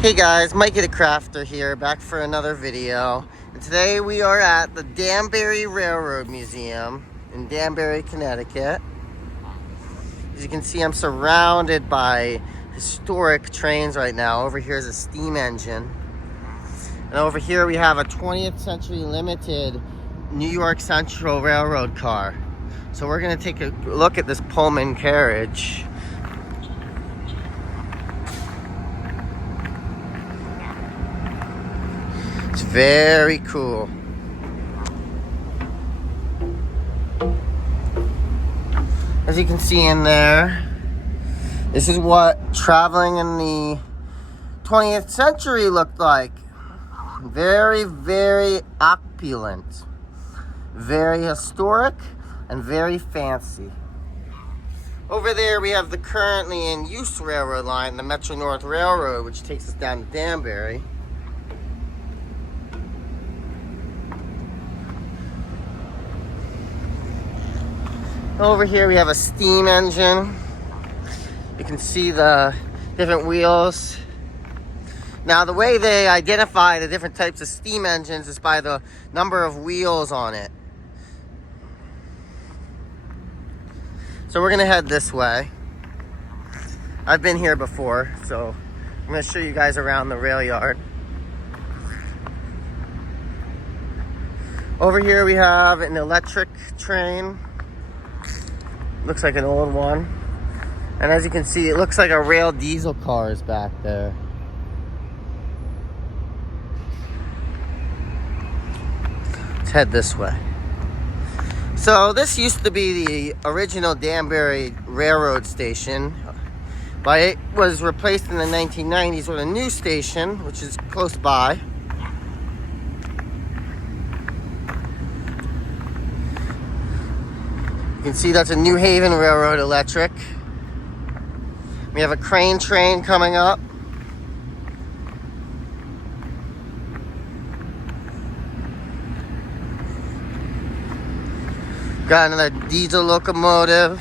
Hey guys, Mikey the Crafter here, back for another video. And today we are at the Danbury Railroad Museum in Danbury, Connecticut. As you can see, I'm surrounded by historic trains right now. Over here is a steam engine. And over here we have a 20th Century Limited New York Central Railroad car. So we're going to take a look at this Pullman carriage. It's very cool. As you can see in there, this is what traveling in the 20th century looked like. Very, very opulent. Very historic and very fancy. Over there we have the currently in use railroad line, the Metro-North Railroad, which takes us down to Danbury. Over here we have a steam engine. You can see the different wheels. Now the way they identify the different types of steam engines is by the number of wheels on it. So we're gonna head this way. I've been here before, so I'm gonna show you guys around the rail yard. Over here we have an electric train. Looks like an old one. And as you can see, it looks like a rail diesel car is back there. Let's head this way. So this used to be the original Danbury Railroad Station, but it was replaced in the 1990s with a new station, which is close by. You can see that's a New Haven Railroad electric. We have a crane train coming up. Got another diesel locomotive.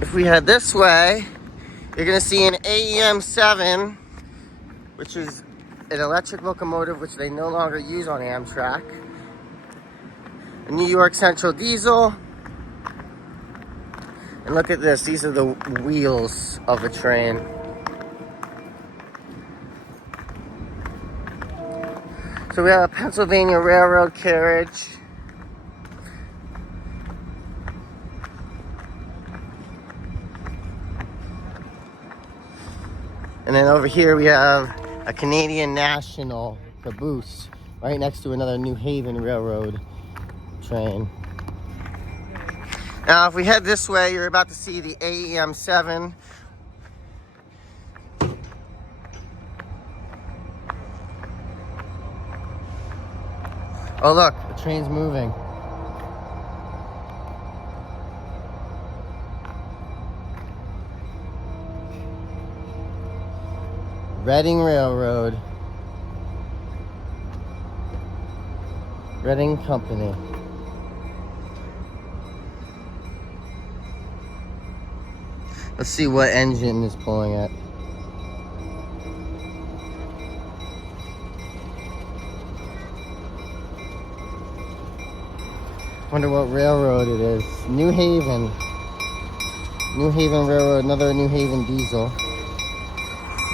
If we head this way, you're gonna see an AEM 7, which is an electric locomotive which they no longer use on Amtrak. A New York Central diesel. And look at this, these are the wheels of the train. So we have a Pennsylvania Railroad carriage. And then over here we have a Canadian National caboose right next to another New Haven Railroad train. Now if we head this way, you're about to see the AEM 7. Oh look, the train's moving. Reading Railroad. Reading Company. Let's see what engine is pulling it. Wonder what railroad it is. New Haven. New Haven Railroad, another New Haven diesel.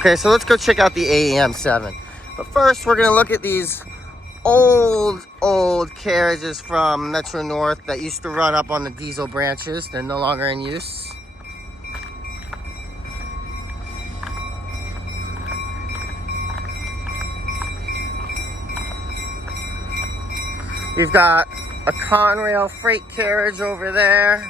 Okay, so let's go check out the AEM 7. But first, we're gonna look at these old carriages from Metro-North that used to run up on the diesel branches. They're no longer in use. We've got a Conrail freight carriage over there.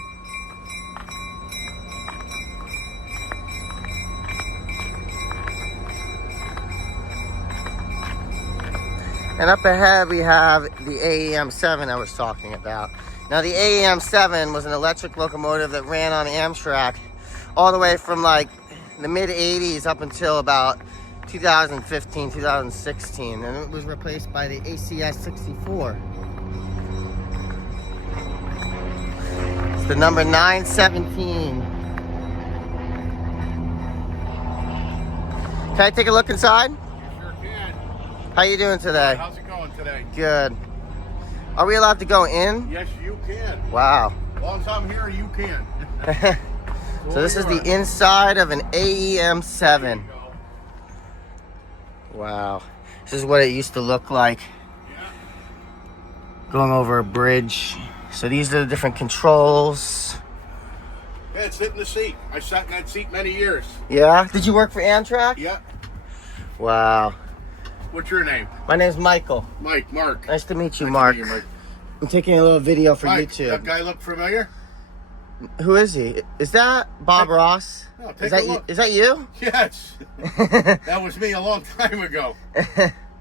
And up ahead we have the AEM 7 I was talking about. Now the AEM 7 was an electric locomotive that ran on Amtrak all the way from like the mid 80s up until about 2015, 2016, and it was replaced by the ACS 64. It's the number 917. Can I take a look inside? You sure can. How you doing today? How's it going today? Good. Are we allowed to go in? Yes, you can. Wow. As long as I'm here, you can. So this is the inside of an AEM7. There you go. Wow. This is what it used to look like. Yeah. Going over a bridge. So these are the different controls. Yeah, it's sitting in the seat. I sat in that seat many years. Yeah? Did you work for Amtrak? Yeah. Wow. What's your name? My name's Michael. Mark. Nice to meet you, Nice to Mark. meet you, Mike. I'm taking a little video for Mike, YouTube. that guy look familiar? Who is he? Is that Bob Ross? No, take Is that a look. is that you? Yes. That was me a long time ago.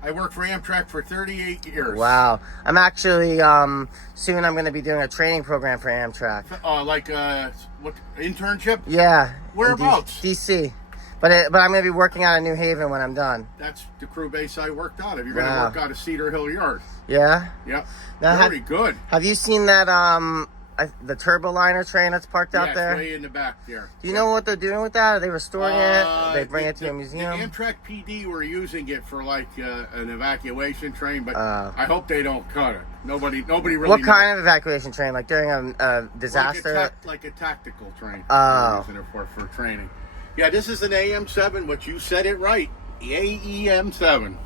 I worked for Amtrak for 38 years. Wow. I'm actually soon I'm going to be doing a training program for Amtrak. What internship? Yeah. Whereabouts? DC. But I'm going to be working out of New Haven when I'm done. That's the crew base I worked out of. You're going to Wow. work out of Cedar Hill Yard. Yeah. Yep. Now, Very good. Have you seen that the turboliner train that's parked out Yes, there? way in the back there. Do you know what they're doing with that? Are they restoring it? They bring it to a The museum? Amtrak PD were using it for like an evacuation train, but Oh. I hope they don't cut it. Nobody really. What knows. kind of evacuation train? Like during a disaster? Like a tactical train. Oh. They're using it for training. Yeah, this is an AM7, but you said it right. The AEM7.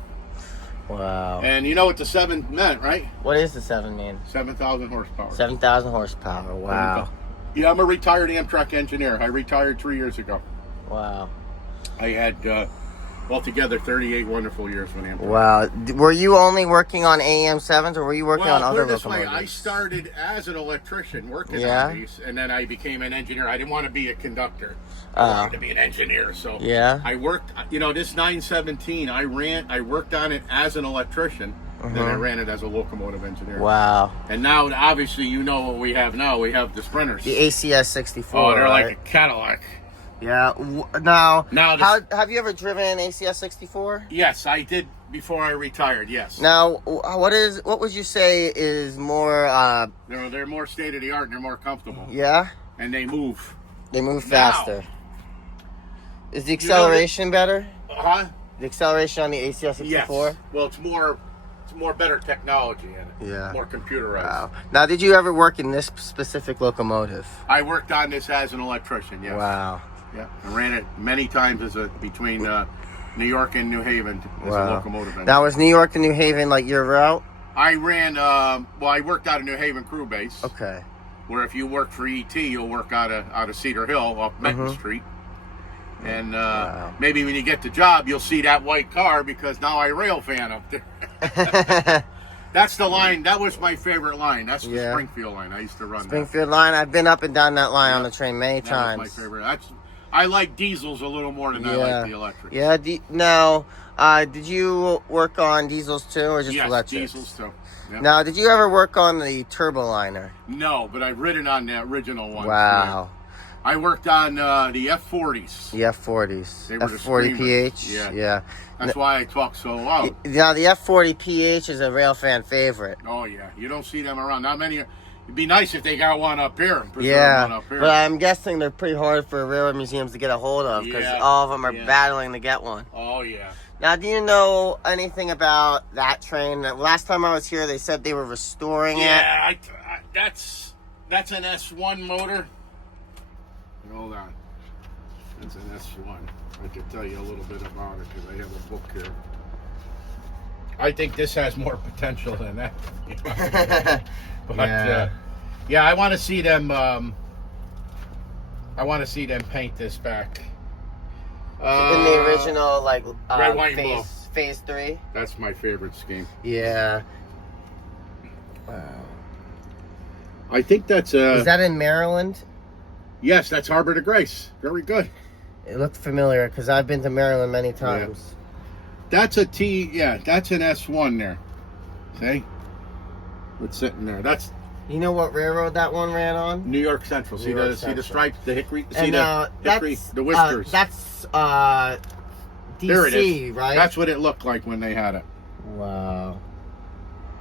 Wow. And you know what the 7 meant, right? What is the 7 mean? 7,000 horsepower. 7,000 horsepower. Wow. Yeah, I'm a retired Amtrak engineer. I retired 3 years ago. Wow. I had altogether 38 wonderful years with Amtrak. Wow. Were you only working on AM7s or were you working on Well, other put it this way, locomotives? I started as an electrician working Yeah? on these, and then I became an engineer. I didn't want to be a conductor. I Oh. wanted to be an engineer. So Yeah? I worked, this 917, I worked on it as an electrician, then I ran it as a locomotive engineer. Wow. And now, obviously, you know what we have now. We have the Sprinters. The ACS 64. Oh, they're right? like a Cadillac. Yeah. Now have you ever driven an ACS 64? Yes, I did before I retired, yes. Now, what would you say is more, They're more state-of-the-art and they're more comfortable. yeah? And they move. They move Now. faster. Is the acceleration better? Huh? The acceleration on the ACS 64? Yes. Well, it's more better technology in it. Yeah. More computerized. Wow. Now, did you ever work in this specific locomotive? I worked on this as an electrician, yes. Wow. Yeah. I ran it many times between New York and New Haven as a locomotive engineer. Now, was New York and New Haven like your route? I ran, I worked out of New Haven crew base. Okay. Where if you work for ET, you'll work out of Cedar Hill off Benton Street. And maybe when you get the job, you'll see that white car because now I rail fan up there. That's the line. That was my favorite line. That's the Springfield line. I used to run Springfield line. I've been up and down that line on the train many times. That was my favorite. I like diesels a little more than I like the electrics. Yeah. Now, did you work on diesels too, or just electrics? Yes, diesels too. Yep. Now, did you ever work on the turboliner? No, but I've ridden on the original one. Wow. Yeah. I worked on the F40s. The F40s. They were F40 PH. Yeah. That's why I talk so loud. Now, the F40 PH is a rail fan favorite. Oh, yeah. You don't see them around. Not many. It'd be nice if they got one up here. Yeah, one up here. but I'm guessing they're pretty hard for railroad museums to get a hold of because all of them are battling to get one. Oh, yeah. Now, do you know anything about that train? Last time I was here, they said they were restoring it. Yeah, that's an S1 motor. Hold on. That's an S1. I could tell you a little bit about it because I have a book here. I think this has more potential than that. But I want to see them. I want to see them paint this back. In the original, red, white, and blue. phase 3. That's my favorite scheme. Yeah. Wow. I think that's Is that in Maryland? Yes, that's Harbor to Grace. Very good. It looked familiar because I've been to Maryland many times. Yeah. That's a T. Yeah, that's an S1 there. See? It's sitting there. That's. You know what railroad that one ran on? New York Central. See the stripes, the hickory. See and, the hickory, the whiskers. That's there it DC, is. right? That's what it looked like when they had it. Wow.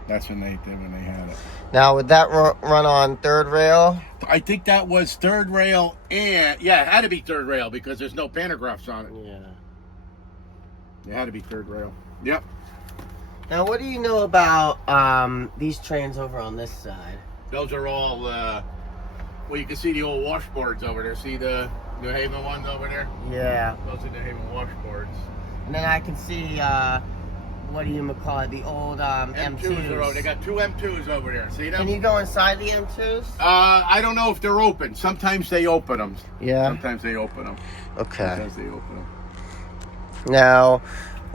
That's when they had it. Now, would that run on third rail? I think that was third rail, and yeah, it had to be third rail because there's no pantographs on it. Yeah. It had to be third rail. Yep. Now, what do you know about these trains over on this side? Those are all, well, you can see the old washboards over there. See the New Haven ones over there? Yeah. Those are New Haven washboards. And then I can see, what do you call it, the old M2s. They got two M2s over there. See them? Can you go inside the M2s? I don't know if they're open. Sometimes they open them. Yeah. Sometimes they open them. Okay. Sometimes they open them. Now,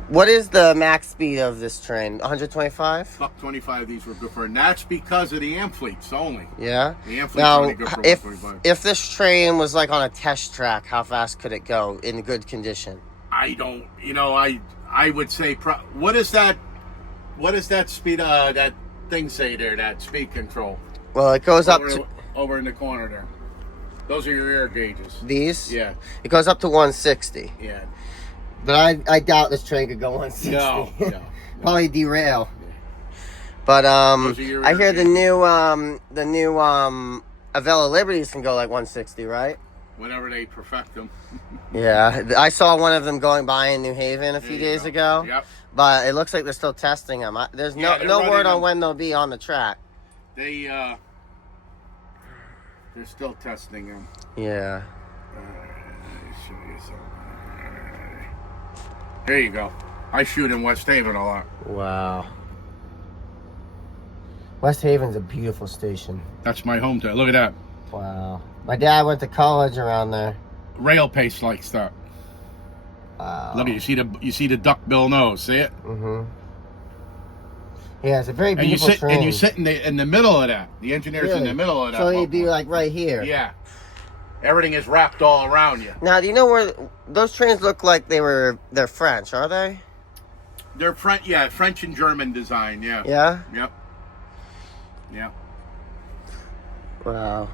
what is the max speed of this train? 125? Buck 25, these were good for, and that's because of the amp fleets only. Yeah. The amp fleets Now, only good for if 125. if this train was like on a test track, how fast could it go in good condition? I don't, I would say, what is that speed, that thing say there, that speed control? Well, it goes up to over in the corner there. Those are your air gauges. these. Yeah. It goes up to 160. Yeah. But I doubt this train could go 160. No. Probably derail. But I hear the new Avella Liberties can go like 160, right? Whenever they perfect them. Yeah, I saw one of them going by in New Haven a few days ago. Yep. But it looks like they're still testing them. There's no word on when they'll be on the track. They're still testing them. Yeah. Let me show you something. There you go. I shoot in West Haven a lot. Wow. West Haven's a beautiful station. That's my hometown. Look at that. Wow. My dad went to college around there. Rail pace like stuff. Wow. Look at you see the duckbill nose. See it? Mm-hmm. Yeah, it's a very beautiful train. And you sit in the middle of that. The engineer's in the middle of that. So he'd be like right here. Yeah. Everything is wrapped all around you. Now, do you know where those trains look like they're French, are they? They're French, yeah, French and German design, yeah. Yeah? Yep. Yep. Wow.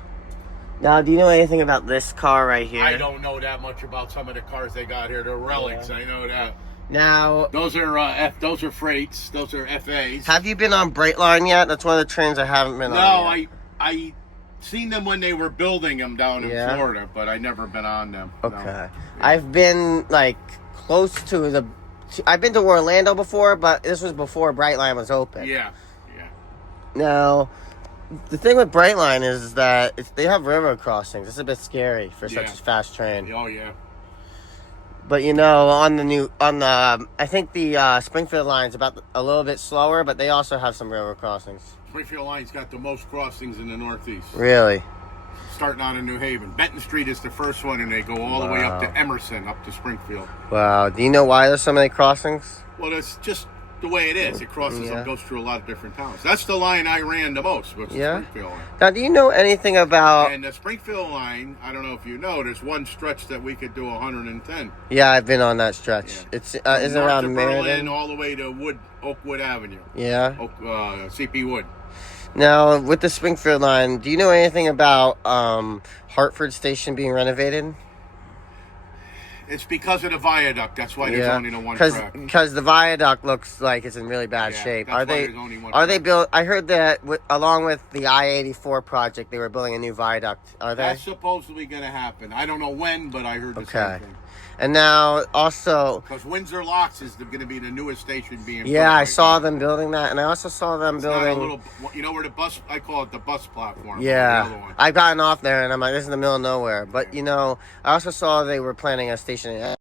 Now, do you know anything about this car right here? I don't know that much about some of the cars they got here. They're relics, I know that. Now, those are freights. Those are FAs. Have you been on Brightline yet? That's one of the trains I haven't been on. No, I seen them when they were building them down in Florida, but I never been on them. Okay. No. I've been like close to I've been to Orlando before, but this was before Brightline was open. Yeah. Now, the thing with Brightline is that they have railroad crossings. It's a bit scary for such a fast train. Oh yeah. But I think the Springfield line's about a little bit slower, but they also have some railroad crossings. Springfield line's got the most crossings in the Northeast. Really? Starting out in New Haven. Benton Street is the first one, and they go all the way up to Emerson, up to Springfield. Wow. Do you know why there's so many crossings? Well, it's just the way it is. It crosses and goes through a lot of different towns. That's the line I ran the most, was the Springfield line. Now, do you know anything about... And the Springfield line, I don't know if you know, there's one stretch that we could do 110. Yeah, I've been on that stretch. Yeah. It's is around Berlin Meriden. all the way to Oakwood Avenue. Yeah. CP Wood. Now, with the Springfield line, do you know anything about Hartford Station being renovated? It's because of the viaduct. That's why there's only the one track. Because the viaduct looks like it's in really bad shape. Are they built? I heard that along with the I-84 project, they were building a new viaduct. Are they? That's supposedly going to happen. I don't know when, but I heard the same thing. And now also... Because Windsor Locks is going to be the newest station being built. Yeah, I saw them building that, and I also saw them building... you know where the bus... I call it the bus platform. Yeah, I've gotten off there, and I'm like, this is in the middle of nowhere. But, I also saw they were planning a station in